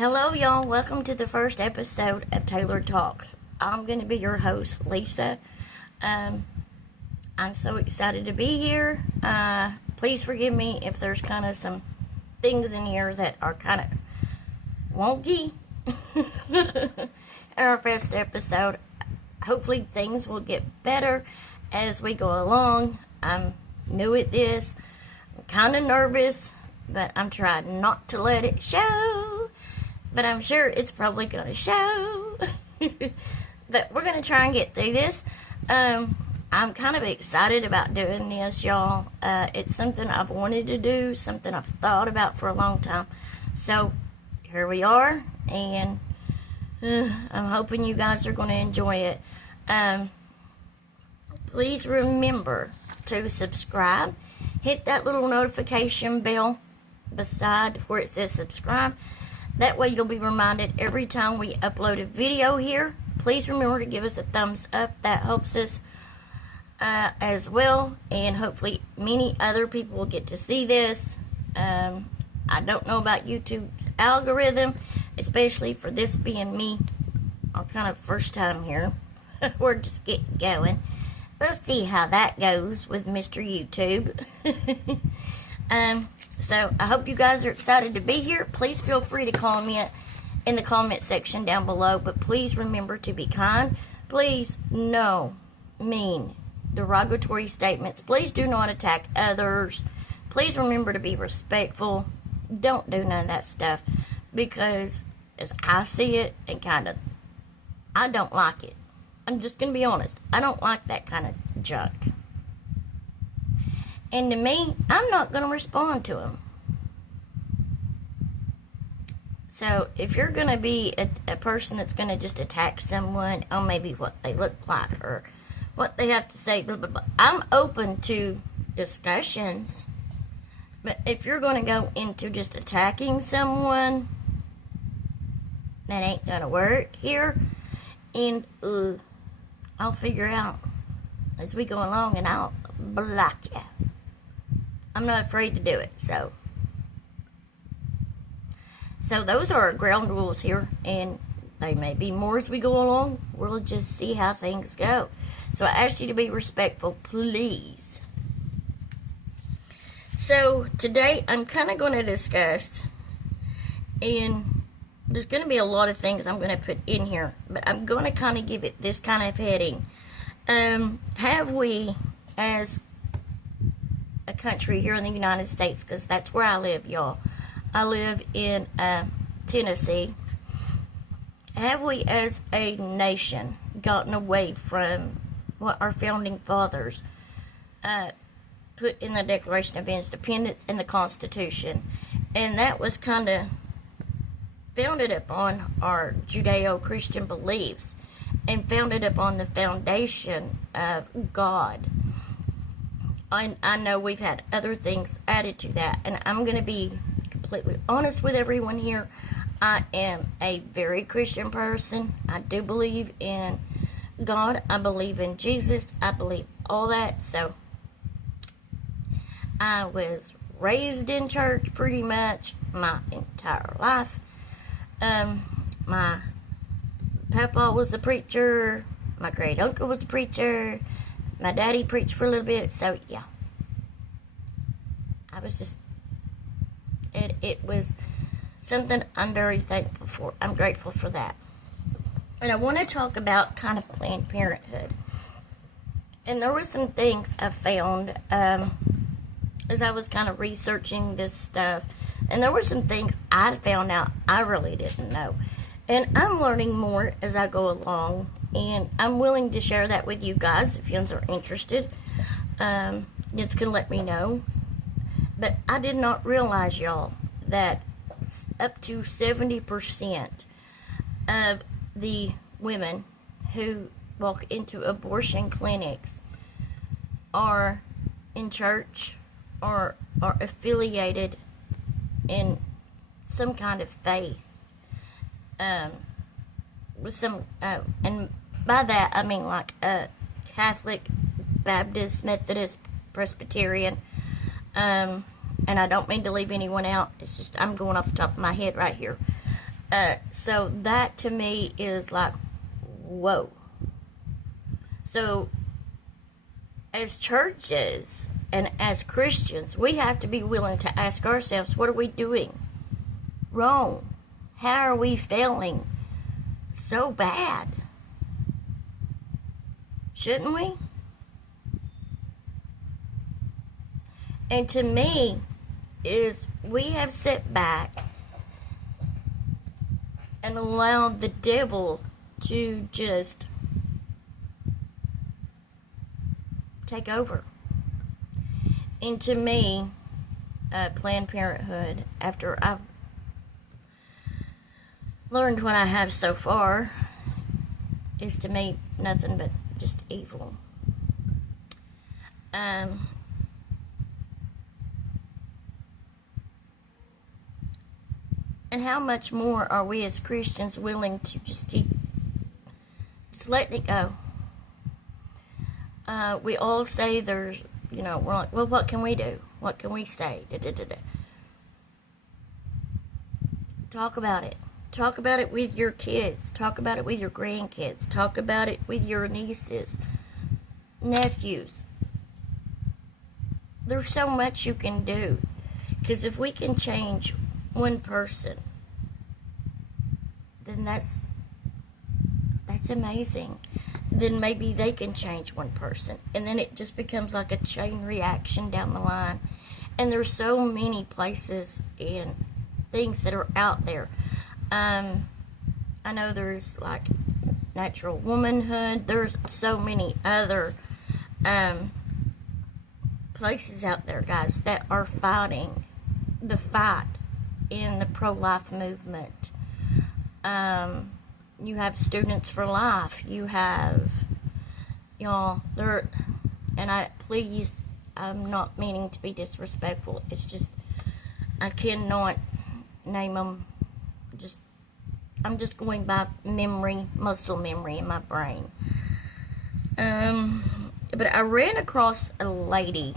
Hello, y'all. Welcome to the first episode of Taylor Talks. I'm going to be your host, Lisa. I'm so excited to be here. Please forgive me if there's kind of some things in here that are kind of wonky. In our first episode, hopefully things will get better as we go along. I'm new at this. I'm kind of nervous, but I'm trying not to let it show. But I'm sure it's probably going to show. But we're going to try and get through this. I'm kind of excited about doing this, y'all. It's something I've wanted to do, something I've thought about for a long time. So, here we are, and I'm hoping you guys are going to enjoy it. Please remember to subscribe. Hit that little notification bell beside where it says subscribe. That way you'll be reminded every time we upload a video here. Please remember to give us a thumbs up. That helps us as well. And hopefully many other people will get to see this. I don't know about YouTube's algorithm, especially for this being me. Our kind of first time here. We're just getting going. Let's see how that goes with Mr. YouTube. So, I hope you guys are excited to be here. Please feel free to comment in the comment section down below. But please remember to be kind. Please, no mean derogatory statements. Please do not attack others. Please remember to be respectful. Don't do none of that stuff. Because, as I see it, and kind of, I don't like it. I'm just going to be honest. I don't like that kind of junk. And to me, I'm not going to respond to them. So, if you're going to be a person that's going to just attack someone on maybe what they look like or what they have to say, blah, blah, blah, I'm open to discussions. But if you're going to go into just attacking someone, that ain't going to work here. And I'll figure out as we go along, and I'll block you. I'm not afraid to do it, so those are our ground rules here, and they may be more as we go along. We'll just see how things go. So I ask you to be respectful, please. So today I'm kind of going to discuss, and there's going to be a lot of things I'm going to put in here, but I'm going to kind of give it this kind of heading. Have we, as a country here in the United States, because that's where I live, y'all. I live in Tennessee. Have we, as a nation, gotten away from what our founding fathers put in the Declaration of Independence and the Constitution? And that was kind of founded upon our Judeo-Christian beliefs and founded upon the foundation of God. I know we've had other things added to that, and I'm going to be completely honest with everyone here. I am a very Christian person. I do believe in God. I believe in Jesus. I believe all that. So, I was raised in church pretty much my entire life. My papa was a preacher. My great uncle was a preacher. My daddy preached for a little bit, so yeah. I was just, it was something I'm very thankful for. I'm grateful for that. And I want to talk about kind of Planned Parenthood. And there were some things I found as I was kind of researching this stuff. And there were some things I found out I really didn't know. And I'm learning more as I go along. And I'm willing to share that with you guys if you are interested. It's going to let me know. But I did not realize, y'all, that up to 70% of the women who walk into abortion clinics are in church or are affiliated in some kind of faith. With some, and by that I mean like Catholic, Baptist, Methodist, Presbyterian, and I don't mean to leave anyone out. It's just I'm going off the top of my head right here. So that to me is like, whoa. So as churches and as Christians, we have to be willing to ask ourselves, what are we doing wrong? How are we failing so bad? Shouldn't we? And to me, is we have sat back and allowed the devil to just take over. And to me, Planned Parenthood, after I've learned what I have so far, is to me nothing but just evil. And how much more are we as Christians willing to just letting it go? We all say there's, we're like, well, what can we do? What can we say? Talk about it. Talk about it with your kids. Talk about it with your grandkids. Talk about it with your nieces, nephews. There's so much you can do. Because if we can change one person, then that's amazing. Then maybe they can change one person, and then it just becomes like a chain reaction down the line. And there's so many places and things that are out there. I know there's like natural womanhood. There's so many other places out there, guys, that are fighting the fight in the pro-life movement. You have Students for Life. You have, I'm not meaning to be disrespectful. It's just, I cannot name them. I'm just going by muscle memory in my brain. But I ran across a lady,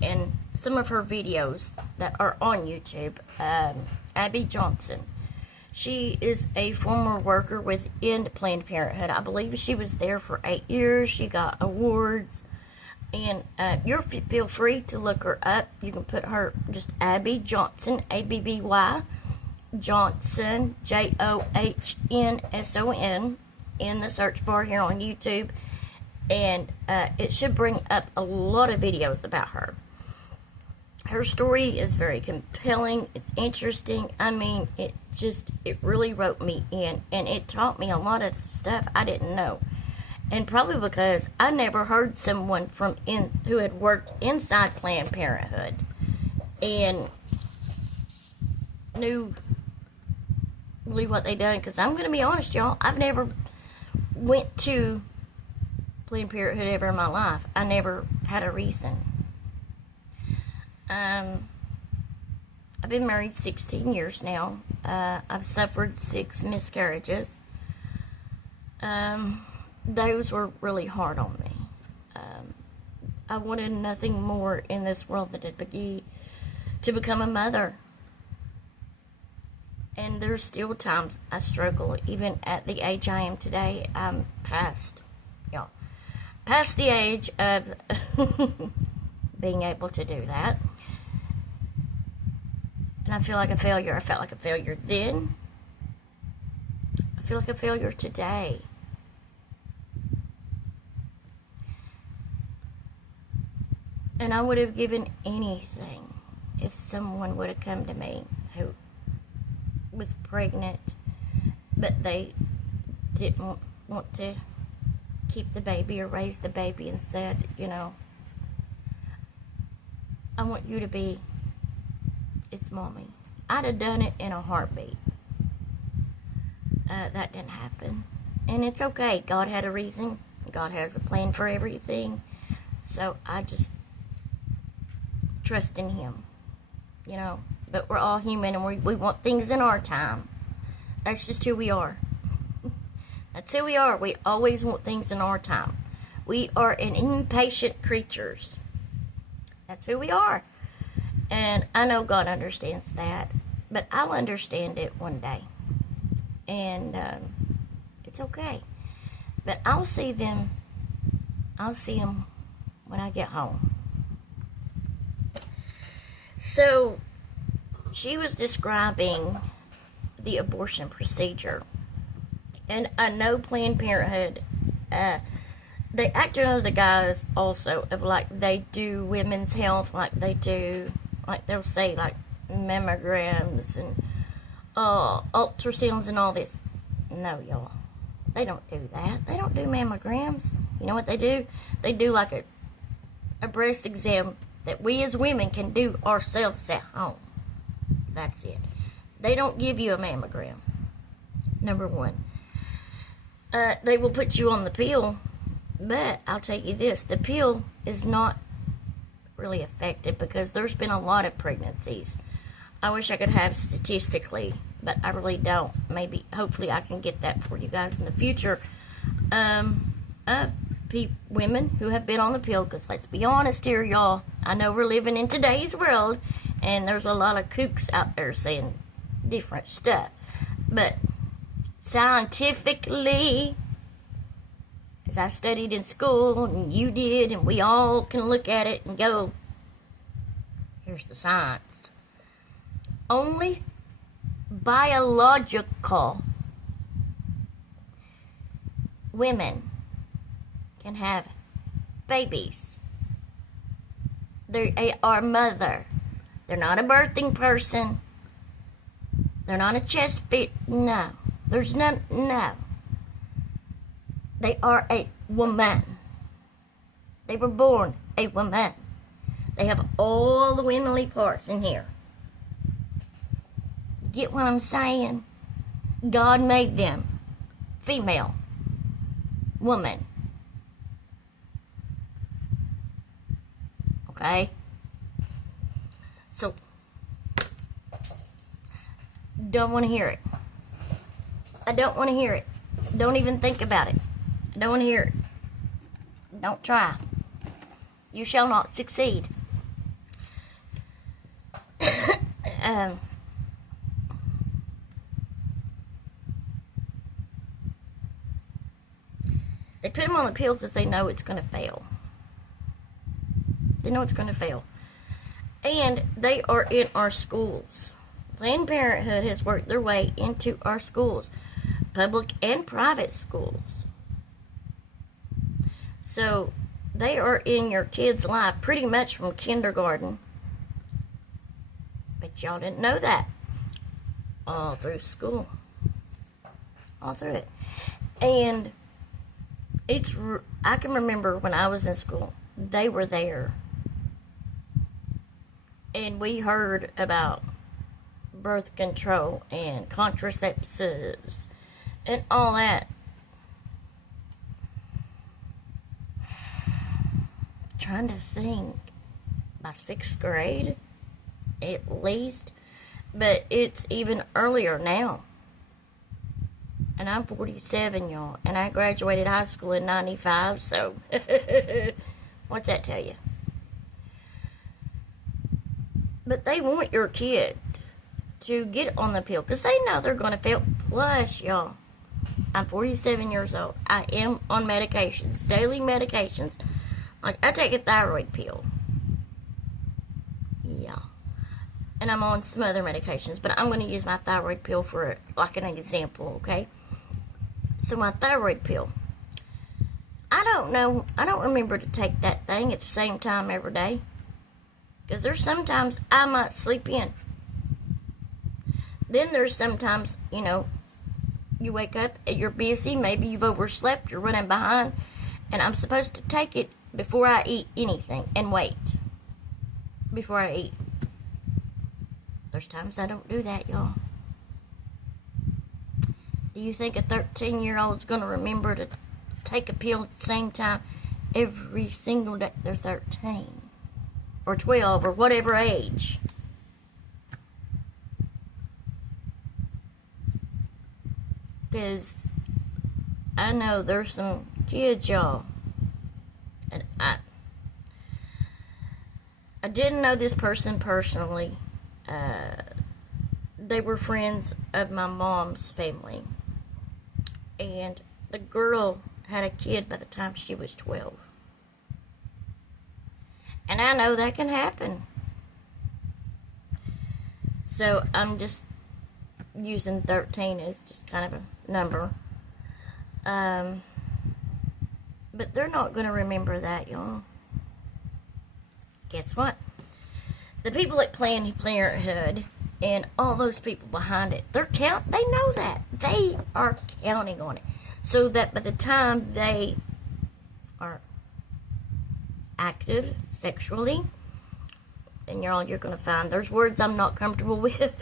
in some of her videos that are on YouTube, Abby Johnson. She is a former worker within Planned Parenthood. I believe she was there for 8 years. She got awards. And you feel free to look her up. You can put her, just Abby Johnson, A-B-B-Y, Johnson, Johnsson, in the search bar here on YouTube. And it should bring up a lot of videos about her. Her story is very compelling. It's interesting. I mean, it really wrote me in. And it taught me a lot of stuff I didn't know. And probably because I never heard someone who had worked inside Planned Parenthood and knew really what they done. Because I'm going to be honest, y'all, I've never went to Planned Parenthood ever in my life. I never had a reason. I've been married 16 years now. I've suffered 6 miscarriages. Those were really hard on me. I wanted nothing more in this world than to become a mother. And there's still times I struggle, even at the age I am today. I'm past the age of being able to do that. And I feel like a failure. I felt like a failure then. I feel like a failure today. And I would have given anything if someone would have come to me who was pregnant, but they didn't want to keep the baby or raise the baby and said, I want you to be its mommy. I'd have done it in a heartbeat. That didn't happen. And it's okay. God had a reason. God has a plan for everything. So I just trust in Him. But we're all human and we want things in our time. That's just who we are. That's who we are. We always want things in our time. We are an impatient creatures. That's who we are. And I know God understands that. But I'll understand it one day. and it's okay. But I'll see them when I get home. So she was describing the abortion procedure, and I know Planned Parenthood, they actually know the guys also of like they do women's health, like they do, like they'll say like mammograms and ultrasounds and all this. No, y'all, they don't do that. They don't do mammograms. You know what they do? They do like a breast exam that we as women can do ourselves at home. That's it. They don't give you a mammogram. Number one. They will put you on the pill, but I'll tell you this, the pill is not really effective because there's been a lot of pregnancies. I wish I could have statistically, but I really don't. Maybe, hopefully I can get that for you guys in the future. Women who have been on the pill, because let's be honest here, y'all, I know we're living in today's world, and there's a lot of kooks out there saying different stuff, but scientifically, as I studied in school, and you did, and we all can look at it and go, here's the science. Only biological women can have babies. They are mother. They're not a birthing person. They're not a chest fit. No. There's none. No. They are a woman. They were born a woman. They have all the womanly parts in here. Get what I'm saying? God made them female, woman. Okay? So, don't want to hear it. I don't want to hear it. Don't even think about it. I don't want to hear it. Don't try. You shall not succeed. They put them on the pill because they know it's going to fail. They know it's going to fail. And they are in our schools. Planned Parenthood has worked their way into our schools, public and private schools. So they are in your kid's life pretty much from kindergarten. But y'all didn't know that. All through school. All through it. And I can remember when I was in school, they were there. And we heard about birth control and contraceptives and all that. Trying to think, by 6th grade, at least, but it's even earlier now. And I'm 47, y'all, and I graduated high school in 95, so what's that tell you? But they want your kid to get on the pill because they know they're going to fail. Plus, y'all, I'm 47 years old. I am on medications, daily medications. Like, I take a thyroid pill. Yeah. And I'm on some other medications, but I'm going to use my thyroid pill for, like, an example, okay? So, my thyroid pill. I don't remember to take that thing at the same time every day. Because there's sometimes I might sleep in. Then there's sometimes, you wake up, you're busy, maybe you've overslept, you're running behind, and I'm supposed to take it before I eat anything and wait before I eat. There's times I don't do that, y'all. Do you think a 13-year-old's going to remember to take a pill at the same time every single day? They're 13 or 12 or whatever age. Because I know there's some kids, y'all, and I didn't know this person personally. they were friends of my mom's family. And the girl had a kid by the time she was 12. And I know that can happen. So I'm just using 13 as just kind of a number. But they're not going to remember that, y'all. Guess what? The people at Planned Parenthood and all those people behind it, they know that. They are counting on it. So that by the time they are active sexually, and you're going to find there's words I'm not comfortable with.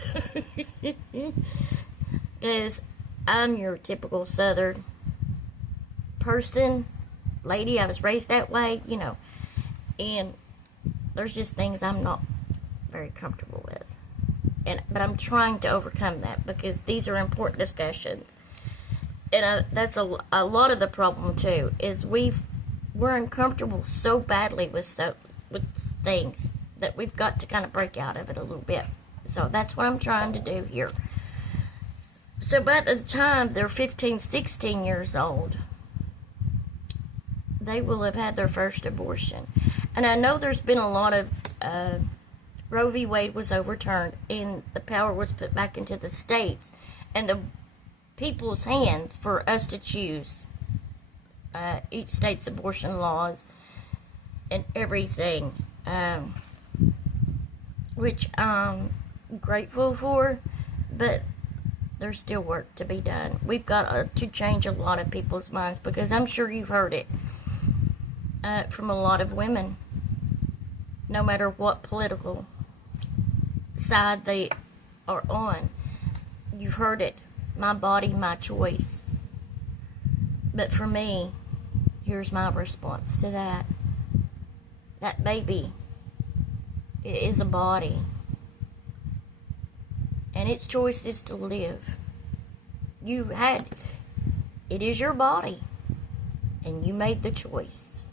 Because I'm your typical Southern person, lady. I was raised that way, and there's just things I'm not very comfortable with. But I'm trying to overcome that because these are important discussions. And that's a lot of the problem too, is we're uncomfortable so badly with things that we've got to kind of break out of it a little bit. So that's what I'm trying to do here. So by the time they're 15, 16 years old, they will have had their first abortion. And I know there's been a lot of, Roe v. Wade was overturned and the power was put back into the states and the people's hands for us to choose each state's abortion laws and everything, which I'm grateful for, but there's still work to be done. We've got to change a lot of people's minds, because I'm sure you've heard it from a lot of women, no matter what political side they are on. You've heard it. My body, my choice. But for me, here's my response to that. That baby is a body. And its choice is to live. It is your body. And you made the choice.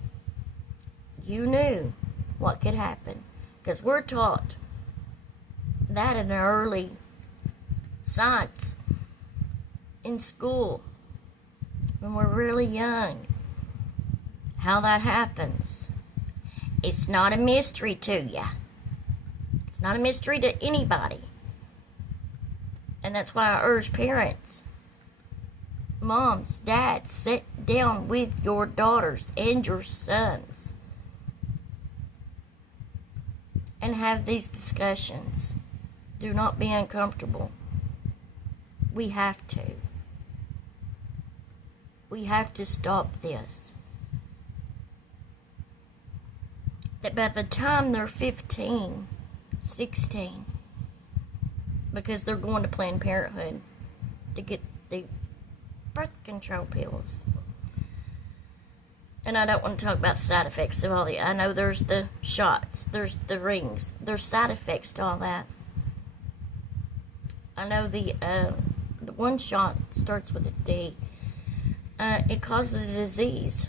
You knew what could happen. Because we're taught that in the early science in school when we're really young, how that happens. It's not a mystery to you. It's not a mystery to anybody. And that's why I urge parents, moms, dads, sit down with your daughters and your sons and have these discussions. Do not be uncomfortable. We have to. We have to stop this. That by the time they're 15, 16, because they're going to Planned Parenthood to get the birth control pills. And I don't want to talk about the side effects of all the... I know there's the shots, there's the rings, there's side effects to all that. I know the one shot starts with a D. It causes a disease.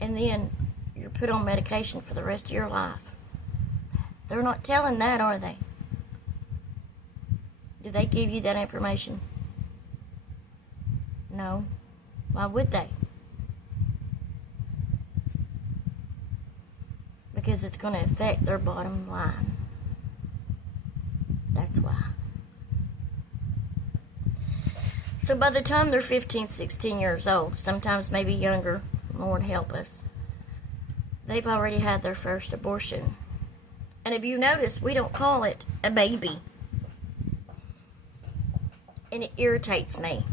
And then you're put on medication for the rest of your life. They're not telling that, are they? Do they give you that information? No. Why would they? Because it's going to affect their bottom line. That's why. So by the time they're 15, 16 years old, sometimes maybe younger, Lord help us, they've already had their first abortion. And if you notice, we don't call it a baby. And it irritates me.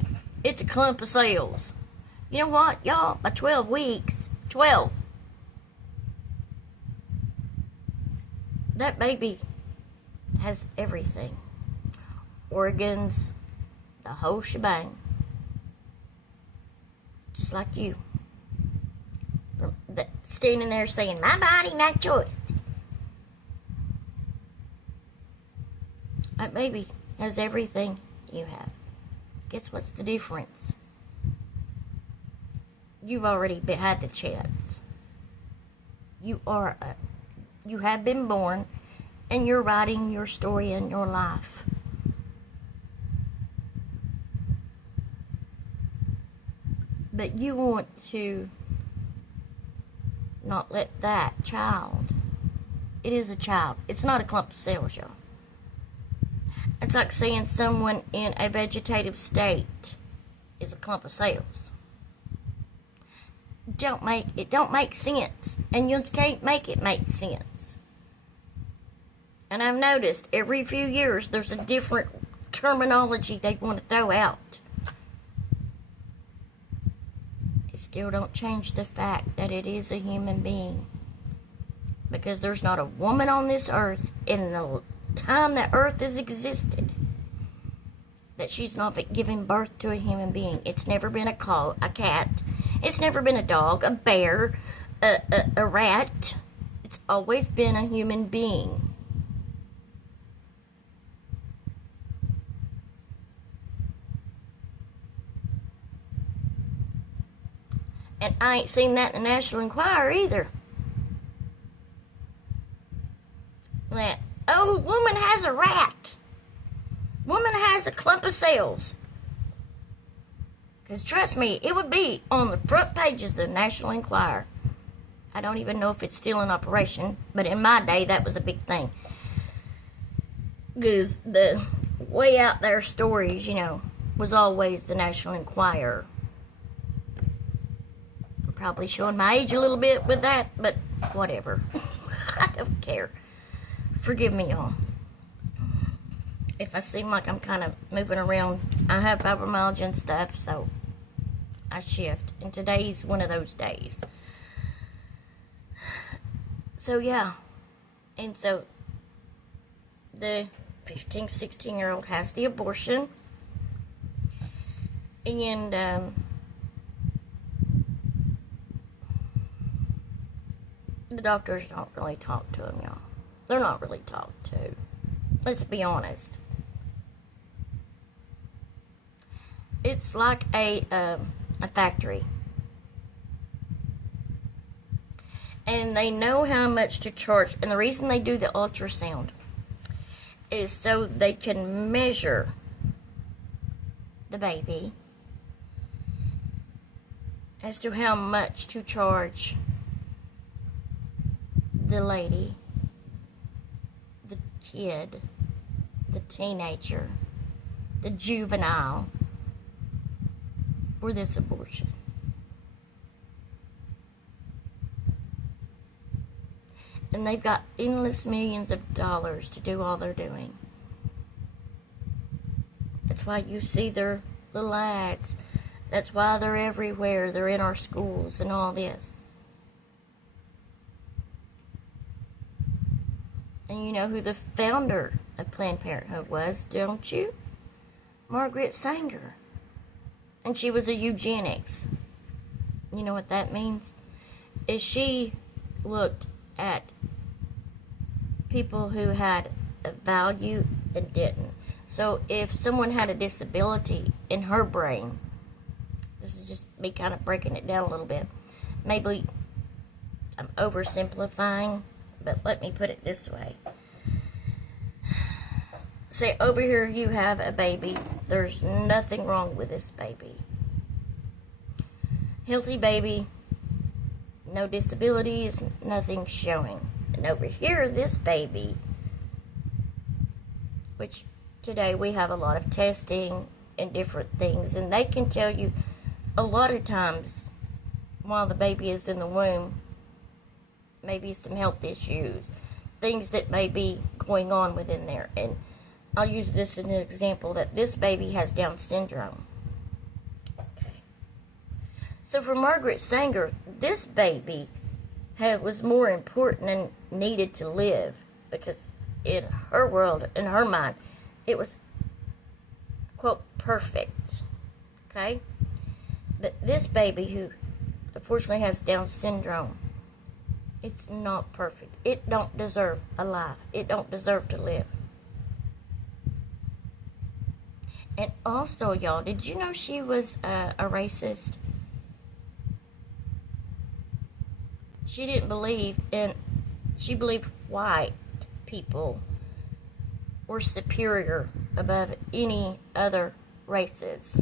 It's a clump of cells. You know what, y'all? By 12 weeks, 12, that baby has everything. Organs, the whole shebang. Just like you. Standing there saying, my body, my choice. That baby has everything you have. Guess what's the difference? You've already had the chance. You have been born, and you're writing your story in your life. But you want to not let that child, it is a child. It's not a clump of cells, y'all. It's like saying someone in a vegetative state is a clump of cells. It don't make sense. And you can't make it make sense. And I've noticed every few years there's a different terminology they want to throw out. It still don't change the fact that it is a human being. Because there's not a woman on this earth in the time that earth has existed that she's not giving birth to a human being. It's never been a cat. It's never been a dog, a bear, a rat. It's always been a human being. And I ain't seen that in the National Enquirer either. That, oh, woman has a rat. Woman has a clump of cells. Because trust me, it would be on the front pages of the National Enquirer. I don't even know if it's still in operation, but in my day, that was a big thing. Because the way out there stories, was always the National Enquirer. I'm probably showing my age a little bit with that, but whatever. I don't care. Forgive me, y'all. If I seem like I'm kind of moving around, I have fibromyalgia and stuff, so I shift. And today's one of those days. So, yeah. And so, the 15, 16-year-old has the abortion. And, the doctors don't really talk to him, y'all. They're not really talked to. Let's be honest. It's like a factory. And they know how much to charge. And the reason they do the ultrasound is so they can measure the baby as to how much to charge the lady, the kid, the teenager, the juvenile, for this abortion. And they've got endless millions of dollars to do all they're doing. That's why you see their little ads. That's why they're everywhere. They're in our schools and all this. And you know who the founder of Planned Parenthood was, don't you? Margaret Sanger. And she was a eugenics. You know what that means? Is she looked at people who had a value and didn't. So if someone had a disability in her brain, this is just me kind of breaking it down a little bit. Maybe I'm oversimplifying, but let me put it this way. Say over here you have a baby. There's nothing wrong with this baby. Healthy baby, no disabilities, nothing showing. And over here, this baby, which today we have a lot of testing and different things, and they can tell you a lot of times while the baby is in the womb, maybe some health issues, things that may be going on within there. And I'll use this as an example that this baby has Down syndrome. Okay. So for Margaret Sanger, this baby was more important and needed to live because in her world, in her mind, it was, quote, perfect. Okay? But this baby who unfortunately has Down syndrome, it's not perfect. It don't deserve a life. It don't deserve to live. And also, y'all, did you know she was a racist? She didn't believe in, she believed white people were superior above any other races.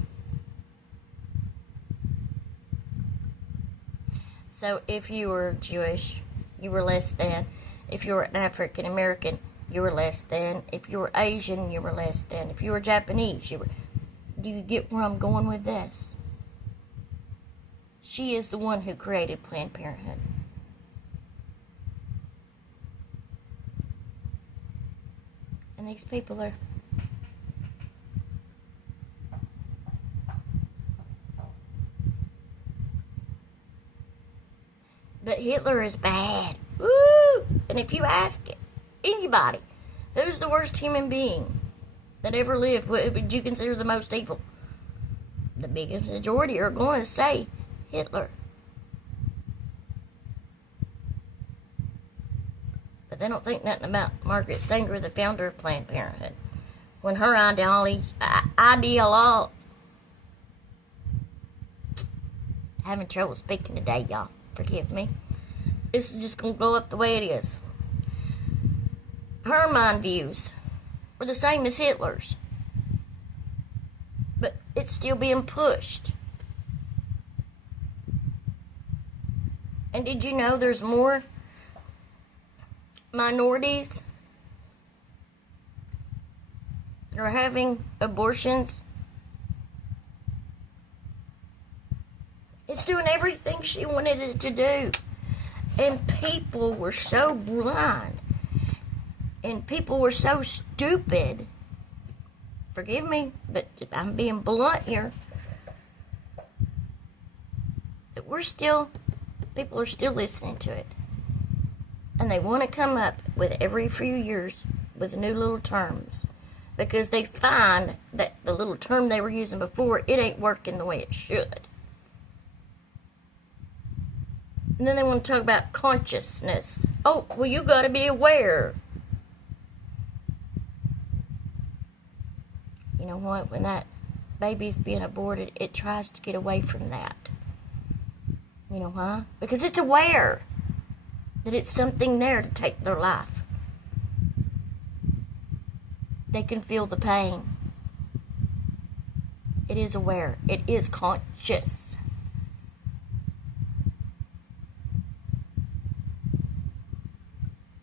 So if you were Jewish, you were less than. If you were an African American, you were less than. If you were Asian, you were less than. If you were Japanese, you were... Do you get where I'm going with this? She is the one who created Planned Parenthood. And these people are... But Hitler is bad. Woo! And if you ask anybody, who's the worst human being that ever lived, what would you consider the most evil? The biggest majority are going to say Hitler. But they don't think nothing about Margaret Sanger, the founder of Planned Parenthood. When her ideology, having trouble speaking today, y'all. Forgive me. This is just going to go up the way it is. Her mind views were the same as Hitler's. But it's still being pushed. And did you know there's more minorities that are having abortions? It's doing everything she wanted it to do. And people were so blind. And people were so stupid. Forgive me, but I'm being blunt here. That people are still listening to it. And they want to come up with every few years with new little terms. Because they find that the little term they were using before, it ain't working the way it should. And then they want to talk about consciousness. Oh, well, you got to be aware. You know what? When that baby's being aborted, it tries to get away from that. You know why? Because it's aware that it's something there to take their life. They can feel the pain. It is aware. It is conscious.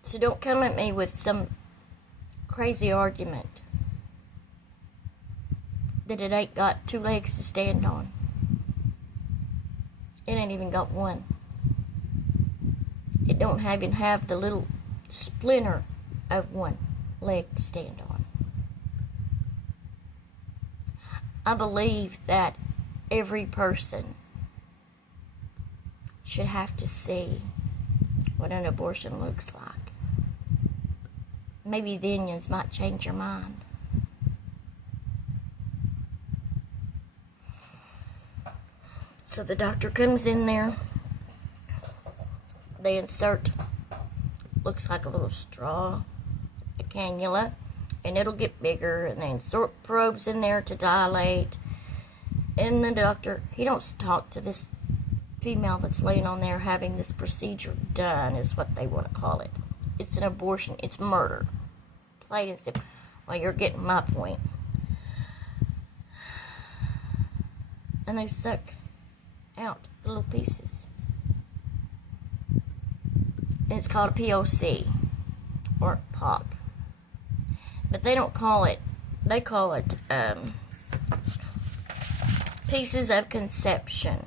So don't come at me with some crazy argument that it ain't got two legs to stand on. It ain't even got one. It don't even have the little splinter of one leg to stand on. I believe that every person should have to see what an abortion looks like. Maybe then you might change your mind. So the doctor comes in there. They insert, looks like a little straw, a cannula, and it'll get bigger. And they insert probes in there to dilate. And the doctor, he don't talk to this female that's laying on there having this procedure done, is what they want to call it. It's an abortion. It's murder. Plain and simple. Well, you're getting my point. And they suck out the little pieces. And it's called a POC. Or POC. But they don't call it, they call it pieces of conception,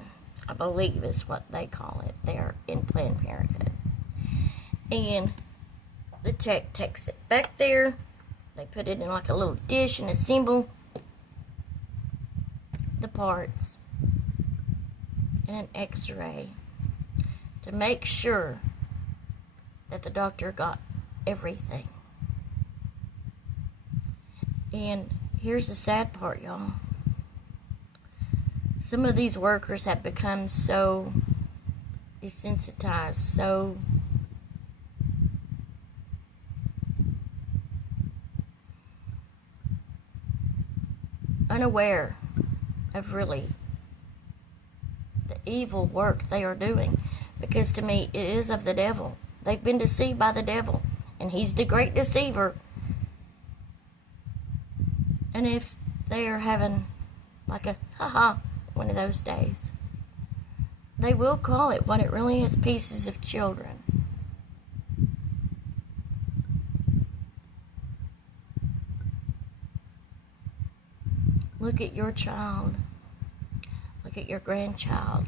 I believe is what they call it there in Planned Parenthood. And the tech takes it back there. They put it in like a little dish and assemble the parts and an x-ray to make sure that the doctor got everything. And here's the sad part, y'all. Some of these workers have become so desensitized, so unaware of really the evil work they are doing. Because to me, it is of the devil. They've been deceived by the devil. And he's the great deceiver. And if they are having like a one of those days, they will call it what it really is, pieces of children. Look at your child. Look at your grandchild.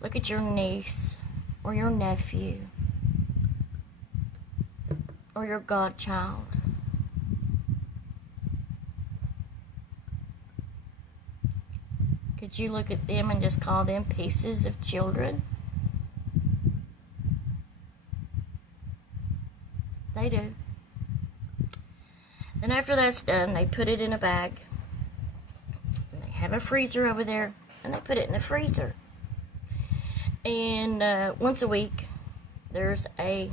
Look at your niece or your nephew or your godchild. Could you look at them and just call them pieces of children? They do. Then after that's done, they put it in a bag. And they have a freezer over there, and they put it in the freezer. And once a week, there's a